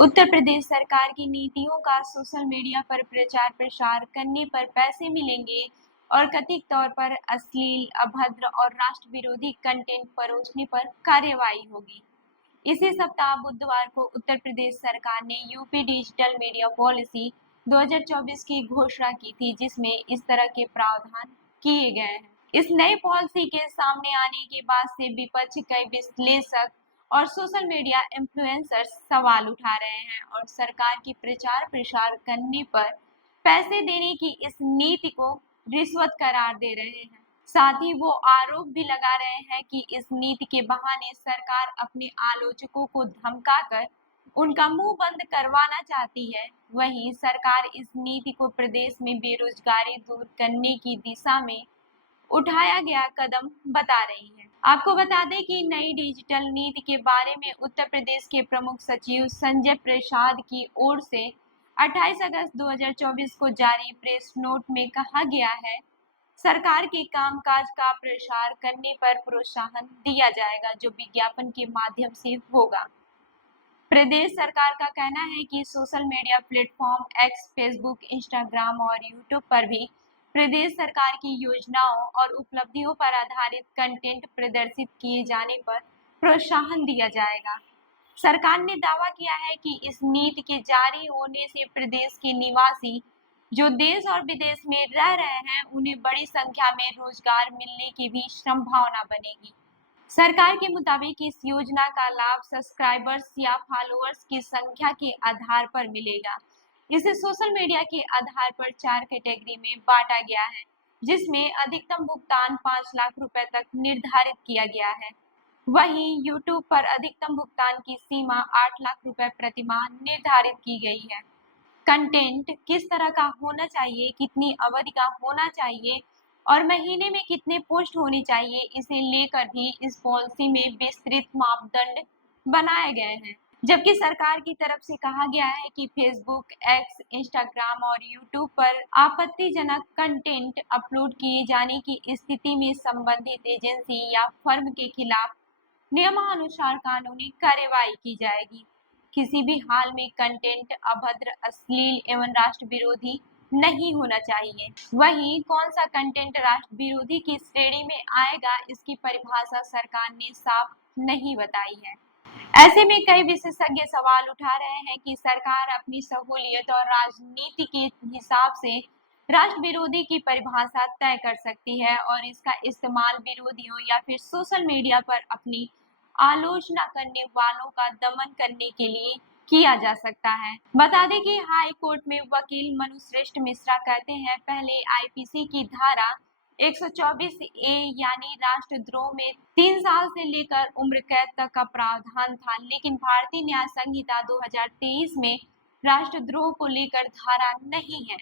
उत्तर प्रदेश सरकार की नीतियों का सोशल मीडिया पर प्रचार प्रसार करने पर पैसे मिलेंगे और कथित तौर पर अश्लील, अभद्र और राष्ट्र विरोधी कंटेंट परोसने पर कार्रवाई होगी। इसी सप्ताह बुधवार को उत्तर प्रदेश सरकार ने यूपी डिजिटल मीडिया पॉलिसी 2024 की घोषणा की थी, जिसमें इस तरह के प्रावधान किए गए हैं। इस नई पॉलिसी के सामने आने के बाद से विपक्ष, कई विश्लेषक और सोशल मीडिया इन्फ्लुएंसर्स सवाल उठा रहे हैं और सरकार की प्रचार प्रसार करने पर पैसे देने की इस नीति को रिश्वत करार दे रहे हैं। साथ ही वो आरोप भी लगा रहे हैं कि इस नीति के बहाने सरकार अपने आलोचकों को धमकाकर उनका मुंह बंद करवाना चाहती है। वहीं सरकार इस नीति को प्रदेश में बेरोजगारी दूर करने की दिशा में उठाया गया कदम बता रही है। आपको बता दें कि नई डिजिटल नीति के बारे में उत्तर प्रदेश के प्रमुख सचिव संजय प्रसाद की ओर से 28 अगस्त 2024 को जारी प्रेस नोट में कहा गया है, सरकार के कामकाज का प्रसार करने पर प्रोत्साहन दिया जाएगा, जो विज्ञापन के माध्यम से होगा। प्रदेश सरकार का कहना है कि social media platform x, Facebook, Instagram और यूट्यूब पर भी प्रदेश सरकार की योजनाओं और उपलब्धियों पर आधारित कंटेंट प्रदर्शित किए जाने पर प्रोत्साहन दिया जाएगा। सरकार ने दावा किया है कि इस नीति के जारी होने से प्रदेश के निवासी जो देश और विदेश में रह रहे हैं, उन्हें बड़ी संख्या में रोजगार मिलने की भी संभावना बनेगी। सरकार के मुताबिक इस योजना का लाभ सब्सक्राइबर्स या फॉलोअर्स की संख्या के आधार पर मिलेगा। इसे सोशल मीडिया के आधार पर 4 कैटेगरी में बांटा गया है, जिसमें अधिकतम भुगतान 5 लाख रुपए तक निर्धारित किया गया है। वहीं यूट्यूब पर अधिकतम भुगतान की सीमा 8 लाख रुपए प्रति माह निर्धारित की गई है। कंटेंट किस तरह का होना चाहिए, कितनी अवधि का होना चाहिए और महीने में कितने पोस्ट होनी चाहिए, इसे लेकर भी इस पॉलिसी में विस्तृत मापदंड बनाए गए हैं। जबकि सरकार की तरफ से कहा गया है कि फेसबुक, एक्स, इंस्टाग्राम और यूट्यूब पर आपत्तिजनक कंटेंट अपलोड किए जाने की स्थिति में संबंधित एजेंसी या फर्म के खिलाफ नियमानुसार कानूनी कार्रवाई की जाएगी। किसी भी हाल में कंटेंट अभद्र, अश्लील एवं राष्ट्र विरोधी नहीं होना चाहिए। वहीं कौन सा कंटेंट राष्ट्र विरोधी की श्रेणी में आएगा, इसकी परिभाषा सरकार ने साफ नहीं बताई है। ऐसे में कई विशेषज्ञ सवाल उठा रहे हैं कि सरकार अपनी सहूलियत और राजनीति के हिसाब से राष्ट्र विरोधी की परिभाषा तय कर सकती है और इसका इस्तेमाल विरोधियों या फिर सोशल मीडिया पर अपनी आलोचना करने वालों का दमन करने के लिए किया जा सकता है। बता दें कि हाई कोर्ट में वकील मनुश्रेष्ठ मिश्रा कहते हैं, पहले आईपीसी की धारा 124 ए यानी राष्ट्रद्रोह में 3 साल से लेकर उम्र कैद तक का प्रावधान था, लेकिन भारतीय न्याय संहिता 2023 में राष्ट्रद्रोह को लेकर धारा नहीं है,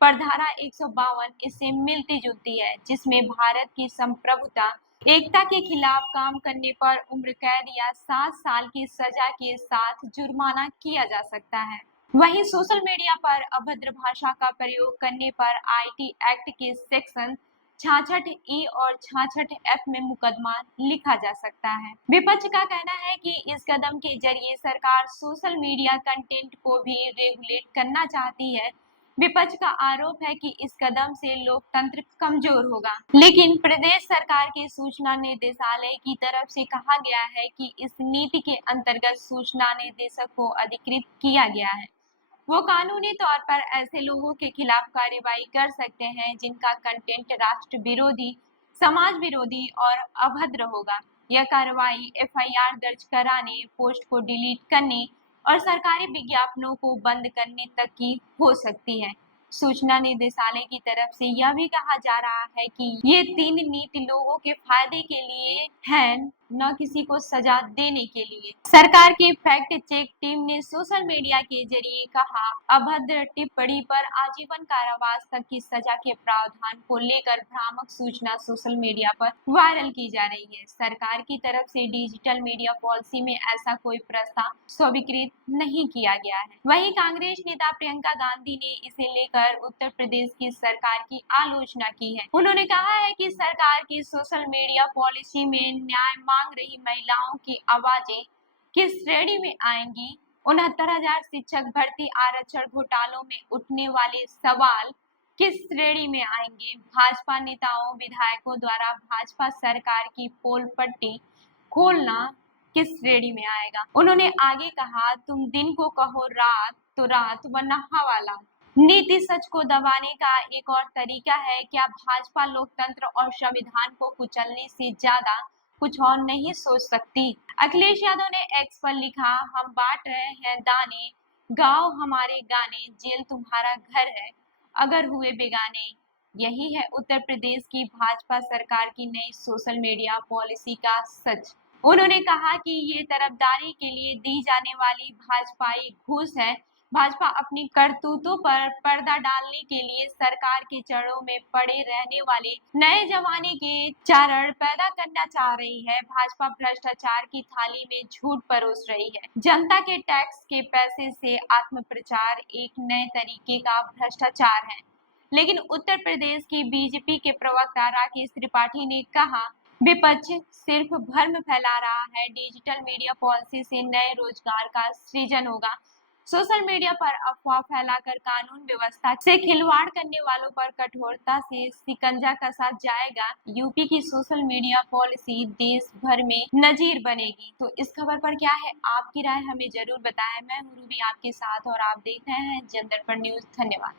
पर धारा 152 इससे मिलती जुलती है, जिसमें भारत की संप्रभुता एकता के खिलाफ काम करने पर उम्र कैद या 7 साल की सजा के साथ जुर्माना किया जा सकता है। वहीं सोशल मीडिया पर अभद्र भाषा का प्रयोग करने पर आईटी एक्ट के सेक्शन 66 ई और 66 एफ में मुकदमा लिखा जा सकता है। विपक्ष का कहना है कि इस कदम के जरिए सरकार सोशल मीडिया कंटेंट को भी रेगुलेट करना चाहती है। विपक्ष का आरोप है कि इस कदम से लोकतंत्र कमजोर होगा, लेकिन प्रदेश सरकार के सूचना निदेशालय की तरफ से कहा गया है कि इस नीति के अंतर्गत सूचना निदेशक को अधिकृत किया गया है। वो कानूनी तौर पर ऐसे लोगों के खिलाफ कार्रवाई कर सकते हैं जिनका कंटेंट राष्ट्र विरोधी, समाज विरोधी और अभद्र होगा। यह कार्रवाई एफआईआर दर्ज कराने, पोस्ट को डिलीट करने और सरकारी विज्ञापनों को बंद करने तक की हो सकती है। सूचना निदेशालय की तरफ से यह भी कहा जा रहा है कि ये 3 नीति लोगों के फायदे के लिए है, न किसी को सजा देने के लिए। सरकार की फैक्ट चेक टीम ने सोशल मीडिया के जरिए कहा, अभद्र टिप्पणी पर आजीवन कारावास तक की सजा के प्रावधान को लेकर भ्रामक सूचना सोशल मीडिया पर वायरल की जा रही है। सरकार की तरफ से डिजिटल मीडिया पॉलिसी में ऐसा कोई प्रस्ताव स्वीकृत नहीं किया गया है। वहीं कांग्रेस नेता प्रियंका गांधी ने इसे लेकर उत्तर प्रदेश की सरकार की आलोचना की है। उन्होंने कहा है कि सरकार की सोशल मीडिया पॉलिसी में न्याय मांग रही महिलाओं की आवाजें किस श्रेणी में आएंगी, 69,000 शिक्षक भर्ती आरक्षण घोटालों में उठने वाले सवाल किस श्रेणी में आएंगे? भाजपा नेताओं विधायकों द्वारा भाजपा सरकार की पोल पट्टी खोलना किस श्रेणी में आएगा? उन्होंने आगे कहा, तुम दिन को कहो रात तो रात वरना हवाला। नीति सच को दबाने का एक और तरीका है। क्या भाजपा लोकतंत्र और संविधान को कुचलने से ज्यादा कुछ और नहीं सोच सकती? अखिलेश यादव ने एक्स पर लिखा, हम बांट रहे हैं दाने, गाओ हमारे गाने, जेल तुम्हारा घर है अगर हुए बेगाने। यही है उत्तर प्रदेश की भाजपा सरकार की नई सोशल मीडिया पॉलिसी का सच। उन्होंने कहा कि ये तरफदारी के लिए दी जाने वाली भाजपाई घूस है। भाजपा अपनी करतूतों पर पर्दा डालने के लिए सरकार के जड़ों में पड़े रहने वाले नए जमाने के चारण पैदा करना चाह रही है। भाजपा भ्रष्टाचार की थाली में झूठ परोस रही है। जनता के टैक्स के पैसे से आत्म प्रचार एक नए तरीके का भ्रष्टाचार है। लेकिन उत्तर प्रदेश की बीजेपी के प्रवक्ता राकेश त्रिपाठी ने कहा, विपक्ष सिर्फ भ्रम फैला रहा है। डिजिटल मीडिया पॉलिसी से नए रोजगार का सृजन होगा। सोशल मीडिया पर अफवाह फैलाकर कानून व्यवस्था से खिलवाड़ करने वालों पर कठोरता से शिकंजा कसा जाएगा। यूपी की सोशल मीडिया पॉलिसी देश भर में नजीर बनेगी। तो इस खबर पर क्या है आपकी राय, हमें जरूर बताएं। मैं हूं रूबी आपके साथ और आप देख रहे हैं जनदर्पण न्यूज। धन्यवाद।